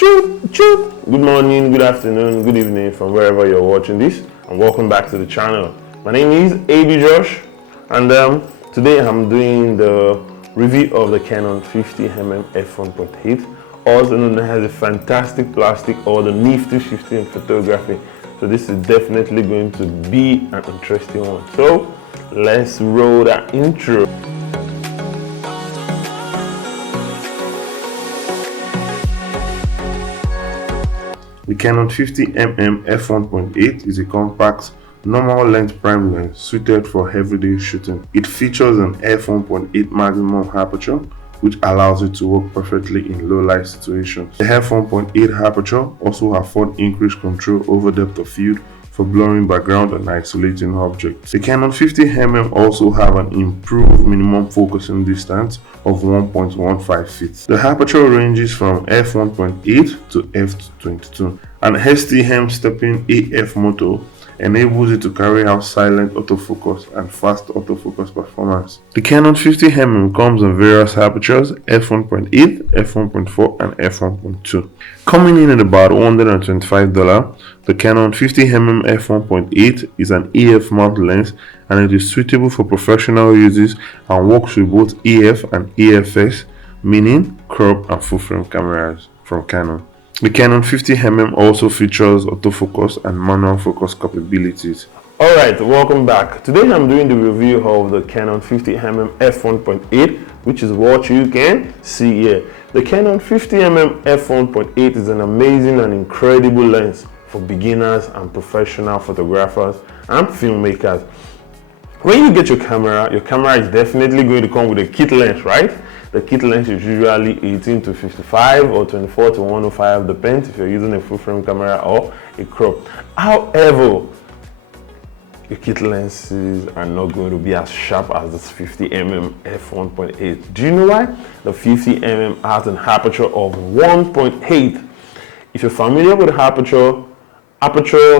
Good morning, good afternoon, good evening from wherever you're watching this, and welcome back to the channel. My name is AB Josh, and today I'm doing the review of the Canon 50mm f1.8, also known as the fantastic plastic or the nifty 50 in photography. So this is definitely going to be an interesting one. So let's roll that intro. The Canon 50mm f1.8 is a compact, normal length prime lens suited for everyday shooting. It features an f1.8 maximum aperture, which allows it to work perfectly in low light situations. The f1.8 aperture also affords increased control over depth of field for blurring background and isolating objects. The Canon 50mm also have an improved minimum focusing distance of 1.15 feet. The aperture ranges from f1.8 to f22. An STM stepping AF motor enables it to carry out silent autofocus and fast autofocus performance. The Canon 50mm comes in various apertures f1.8, f1.4 and f1.2. Coming in at about $125, the Canon 50mm f1.8 is an EF mount lens, and it is suitable for professional uses and works with both EF and EFS, meaning crop and full frame cameras from Canon. The Canon 50mm also features autofocus and manual focus capabilities. Alright, welcome back. Today I'm doing the review of the Canon 50mm f1.8, which is what you can see here. The Canon 50mm f1.8 is an amazing and incredible lens for beginners and professional photographers and filmmakers. When you get your camera is definitely going to come with a kit lens, right? The kit lens is usually 18 to 55 or 24 to 105, depends if you're using a full frame camera or a crop. However, your kit lenses are not going to be as sharp as this 50mm f1.8. Do you know why? The 50mm has an aperture of 1.8. If you're familiar with aperture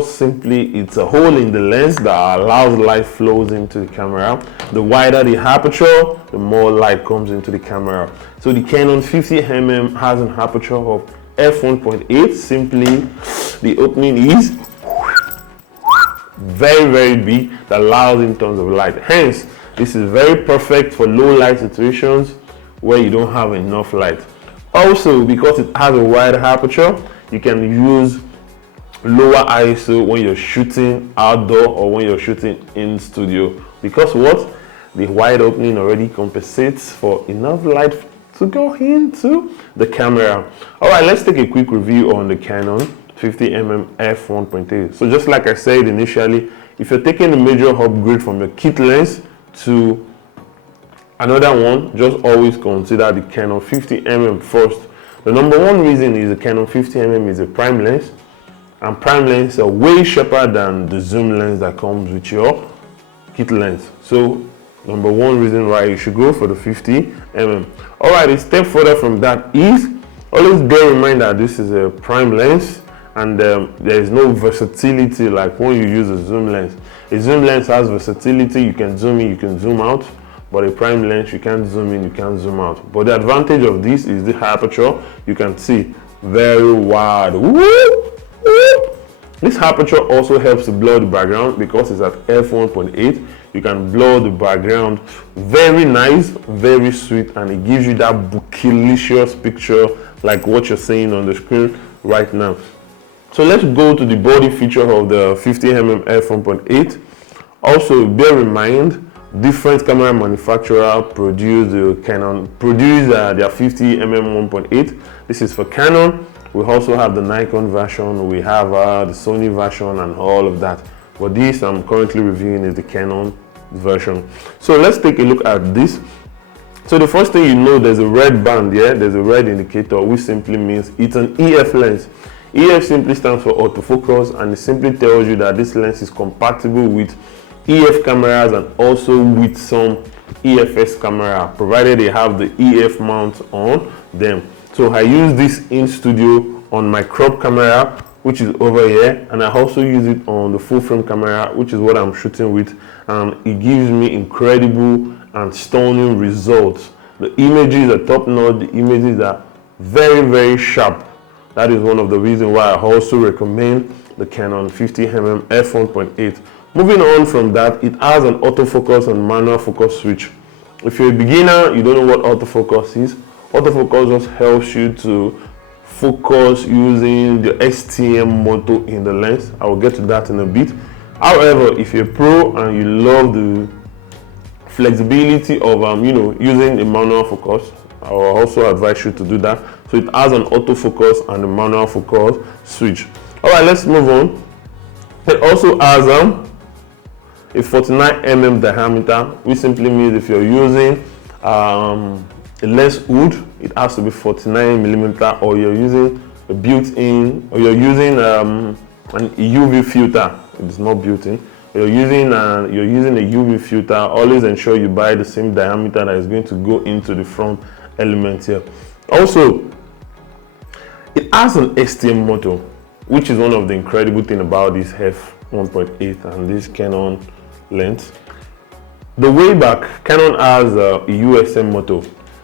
simply it's a hole in the lens that allows light flows into the camera. The wider the aperture, the more light comes into the camera. So the Canon 50mm has an aperture of f1.8. Simply the opening is very big, that allows in tons of light. Hence, this is very perfect for low light situations where you don't have enough light. Also, because it has a wide aperture, you can use lower ISO when you're shooting outdoor or when you're shooting in studio, because what, the wide opening already compensates for enough light to go into the camera. All right, let's take a quick review on the Canon 50mm f1.8. So just like I said initially, if you're taking a major upgrade from your kit lens to another one, just always consider the Canon 50mm first. The number one reason is the Canon 50mm is a prime lens, and prime lenses are way sharper than the zoom lens that comes with your kit lens. So number one reason why you should go for the 50mm. All right, a step further from that is always bear in mind that this is a prime lens, and there is no versatility like when you use a zoom lens. A zoom lens has versatility, you can zoom in, you can zoom out, but a prime lens you can't zoom in, you can't zoom out. But the advantage of this is the aperture. You can see very wide. This aperture also helps to blur the background because it's at f1.8. You can blur the background very nice, very sweet, and it gives you that bokeh-licious picture like what you're seeing on the screen right now. So let's go to the body feature of the 50mm f1.8. Also, bear in mind, different camera manufacturer produce their 50mm 1.8. This is for Canon. We also have the Nikon version, we have the Sony version and all of that. But this I'm currently reviewing is the Canon version. So let's take a look at this. So the first thing you know, there's a red band here, there's a red indicator, which simply means it's an EF lens. EF simply stands for autofocus, and it simply tells you that this lens is compatible with EF cameras and also with some EFS camera, provided they have the EF mount on them. So I use this in studio on my crop camera, which is over here, and I also use it on the full frame camera, which is what I'm shooting with, and it gives me incredible and stunning results. The images are top notch, the images are very sharp. That is one of the reasons why I also recommend the Canon 50mm f1.8. Moving on from that, it has an autofocus and manual focus switch. If you're a beginner, you don't know what autofocus is. Autofocus just helps you to focus using the STM motor in the lens. I will get to that in a bit. However, if you're a pro and you love the flexibility of using a manual focus, I will also advise you to do that. So it has an autofocus and a manual focus switch. All right, let's move on. It also has a 49mm diameter, which simply means if you're using a lens hood, it has to be 49mm, or you're using a built-in, or you're using an UV filter. It's not built-in. You're using a UV filter. Always ensure you buy the same diameter that is going to go into the front element here. Also, it has an STM motor, which is one of the incredible thing about this f1.8 and this Canon lens. The way back, Canon has a USM motor.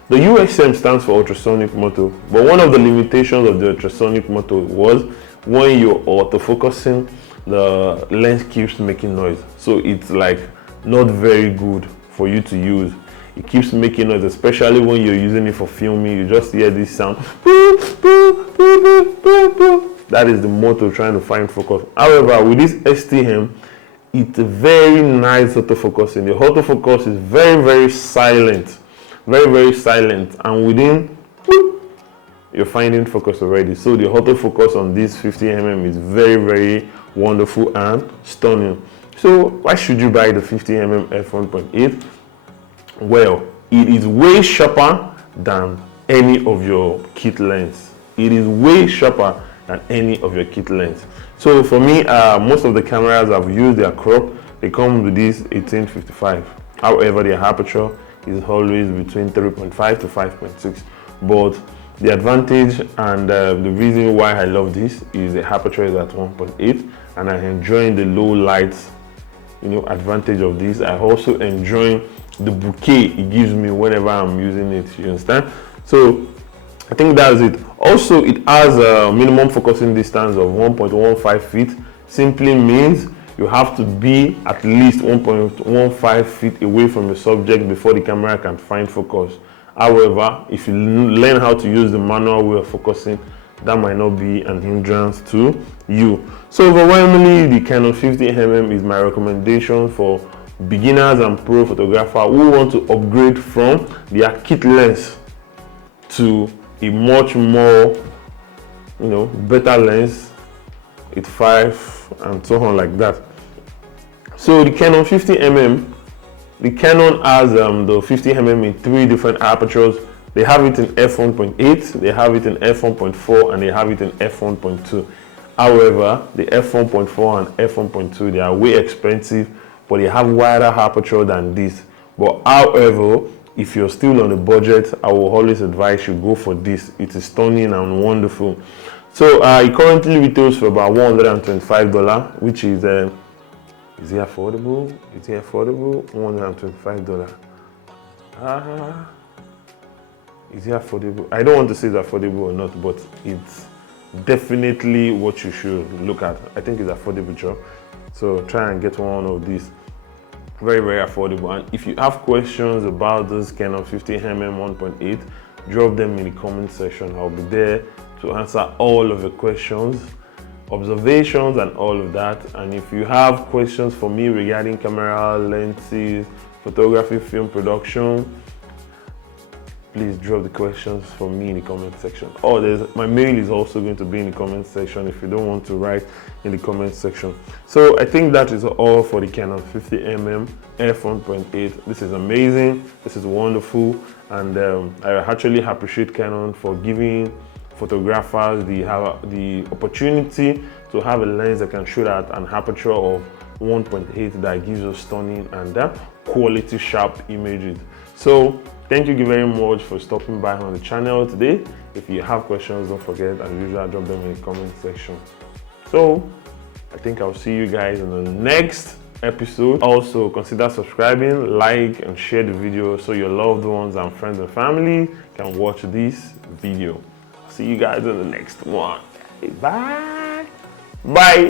The USM stands for ultrasonic motor, but one of the limitations of the ultrasonic motor was when you're autofocusing, the lens keeps making noise. So it's like not very good for you to use. It keeps making noise, especially when you're using it for filming. You just hear this sound. That is the motor trying to find focus. However, with this STM, it's a very nice autofocus, and the autofocus is very, very silent. Very, very silent, and within, you're finding focus already. So the autofocus on this 50mm is very, very wonderful and stunning. So why should you buy the 50mm f1.8? Well, it is way sharper than any of your kit lens. It is way sharper than any of your kit lens. So for me, most of the cameras I've used, their crop, they come with this 1855. However, their aperture is always between 3.5 to 5.6. But the advantage and the reason why I love this is the aperture is at 1.8, and I enjoy the low light, advantage of this. I also enjoy the bouquet it gives me whenever I'm using it. You understand? So I think that's it. Also, it has a minimum focusing distance of 1.15 feet. Simply means you have to be at least 1.15 feet away from the subject before the camera can find focus. However, if you learn how to use the manual way of focusing, that might not be an hindrance to you. So overwhelmingly, the Canon 50mm is my recommendation for beginners and pro photographers who want to upgrade from their kit lens to a much more better lens, it's 5 and so on like that. So the Canon 50mm, the Canon has the 50mm in 3 different apertures. They have it in f1.8, they have it in f1.4, and they have it in f1.2. However, the f1.4 and f1.2, they are way expensive, but they have wider aperture than this. But however, if you're still on a budget, I will always advise you go for this. It is stunning and wonderful. So it currently retails for about $125, which is it affordable? Is it affordable? $125. Is it affordable? I don't want to say it's affordable or not, but it's definitely what you should look at. I think it's affordable job. So try and get one of these. Very, very affordable. And if you have questions about this Canon 50mm 1.8, drop them in the comment section. I'll be there to answer all of the questions, observations, and all of that. And if you have questions for me regarding camera, lenses, photography, film production, please drop the questions for me in the comment section. My mail is also going to be in the comment section if you don't want to write in the comment section. So I think that is all for the Canon 50mm f1.8. This is amazing, this is wonderful, and I actually appreciate Canon for giving photographers the opportunity to have a lens that can shoot at an aperture of 1.8 that gives us stunning and quality sharp images. So thank you very much for stopping by on the channel today. If you have questions, don't forget, as usual, drop them in the comment section. So I think I'll see you guys in the next episode. Also consider subscribing, like, and share the video so your loved ones and friends and family can watch this video. See you guys in the next one. Bye. Bye.